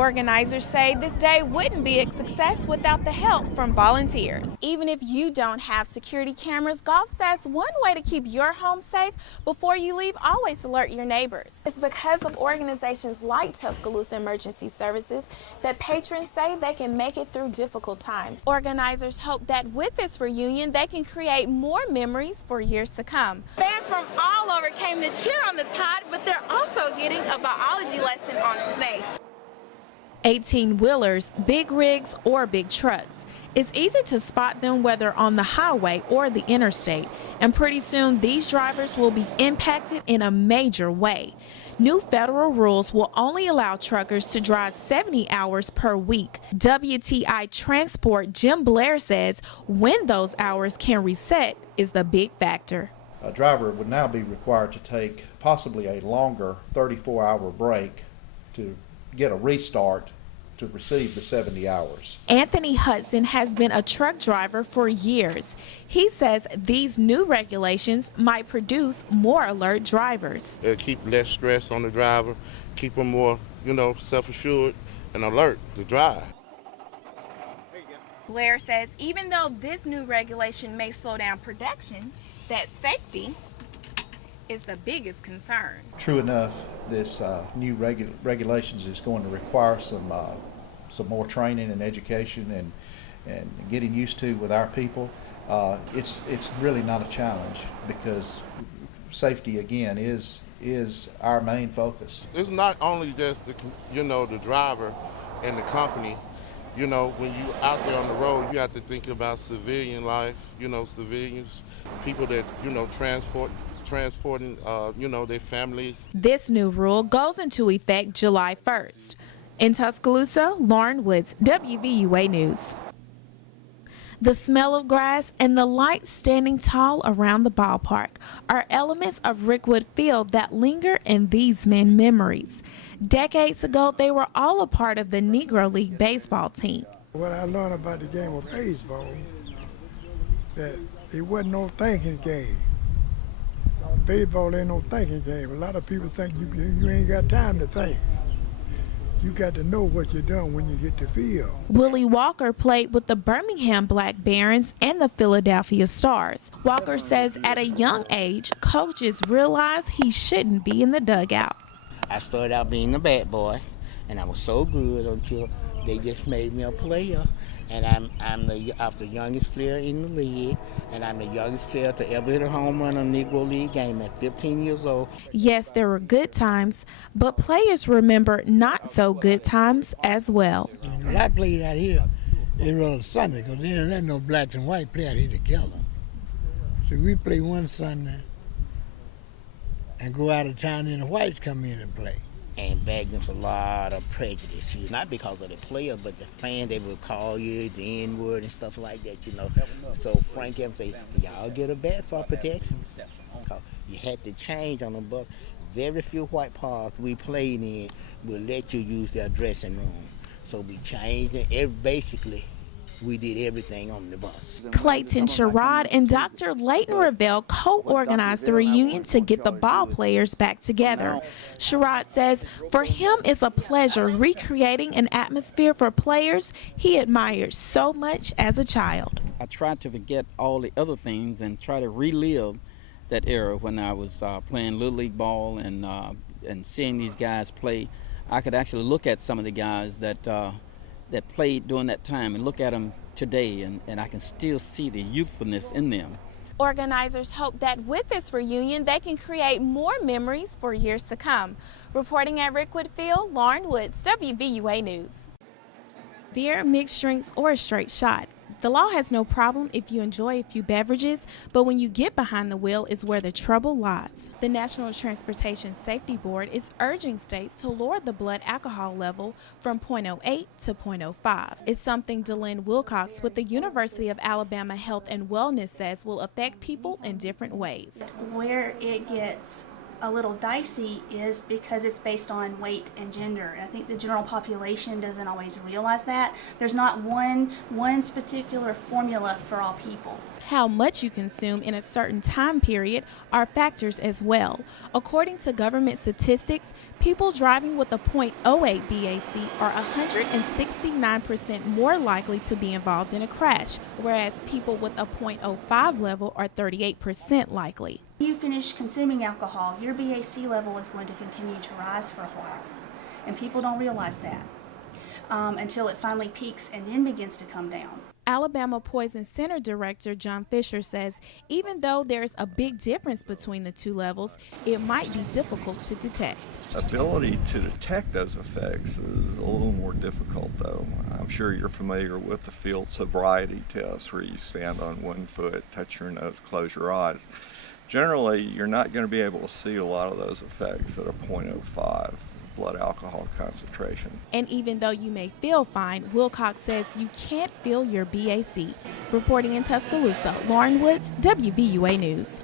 Organizers say this day wouldn't be a success without the help from volunteers. Even if you don't have security cameras, Golf says one way to keep your home safe before you leave, always alert your neighbors. It's because of organizations like Tuscaloosa Emergency Services that patrons say they can make it through difficult times. Organizers hope that with this reunion, they can create more memories for years to come. Fans from all over came to cheer on the Tide, but they're also getting a biology lesson on snakes. 18-wheelers, big rigs, or big trucks. It's easy to spot them whether on the highway or the interstate, and pretty soon these drivers will be impacted in a major way. New federal rules will only allow truckers to drive 70 hours per week. WTI Transport Jim Blair says when those hours can reset is the big factor. A driver would now be required to take possibly a longer 34-hour break to get a restart to receive the 70 hours. Anthony Hudson has been a truck driver for years. He says these new regulations might produce more alert drivers. It'll keep less stress on the driver, keep them more, self-assured and alert to drive. Blair says even though this new regulation may slow down production, that safety is the biggest concern. True enough, this new regulations is going to require some more training and education and getting used to with our people. It's really not a challenge because safety again is our main focus. It's not only just the driver and the company. When you out there on the road, you have to think about civilian life. Civilians, people that transporting, their families. This new rule goes into effect July 1st. In Tuscaloosa, Lauren Woods, WVUA News. The smell of grass and the light standing tall around the ballpark are elements of Rickwood Field that linger in these men's memories. Decades ago, they were all a part of the Negro League baseball team. What I learned about the game of baseball, that it wasn't no thinking game. Baseball ain't no thinking game. A lot of people think you ain't got time to think. You got to know what you're doing when you hit the field. Willie Walker played with the Birmingham Black Barons and the Philadelphia Stars. Walker says at a young age, coaches realized he shouldn't be in the dugout. I started out being a bat boy, and I was so good until they just made me a player. And I'm the youngest player in the league, and I'm the youngest player to ever hit a home run in a Negro League game at 15 years old. Yes, there were good times, but players remember not so good times as well. When I played out here, it was Sunday, because there ain't no blacks and white play out here together. So we play one Sunday and go out of town, and the whites come in and play. And back then was a lot of prejudice, not because of the players, but the fans. They would call you the N-word and stuff like that, So Frank Evans say, y'all get a bat for protection. You had to change on the bus. Very few white parks we played in will let you use their dressing room. So we changed it. Basically, we did everything on the bus. Clayton Sherrod and Dr. Leighton Ravel co-organized the reunion to get the ball players back together. Sherrod says for him it's a pleasure recreating an atmosphere for players he admired so much as a child. I tried to forget all the other things and try to relive that era when I was playing Little League ball and seeing these guys play. I could actually look at some of the guys that played during that time and look at them today, and I can still see the youthfulness in them. Organizers hope that with this reunion, they can create more memories for years to come. Reporting at Rickwood Field, Lauren Woods, WVUA News. Beer, mixed drinks, or a straight shot. The law has no problem if you enjoy a few beverages, but when you get behind the wheel is where the trouble lies. The National Transportation Safety Board is urging states to lower the blood alcohol level from 0.08 to 0.05. It's something Delynn Wilcox with the University of Alabama Health and Wellness says will affect people in different ways. Where it gets a little dicey is because it's based on weight and gender. And I think the general population doesn't always realize that. There's not one particular formula for all people. How much you consume in a certain time period are factors as well. According to government statistics, people driving with a .08 BAC are 169% more likely to be involved in a crash, whereas people with a .05 level are 38% likely. When you finish consuming alcohol, your BAC level is going to continue to rise for a while, and people don't realize that until it finally peaks and then begins to come down. Alabama Poison Center Director John Fisher says even though there's a big difference between the two levels, it might be difficult to detect. Ability to detect those effects is a little more difficult, though. I'm sure you're familiar with the field sobriety test where you stand on one foot, touch your nose, close your eyes. Generally, you're not going to be able to see a lot of those effects at a .05 blood alcohol concentration. And even though you may feel fine, Wilcox says you can't feel your BAC. Reporting in Tuscaloosa, Lauren Woods, WVUA News.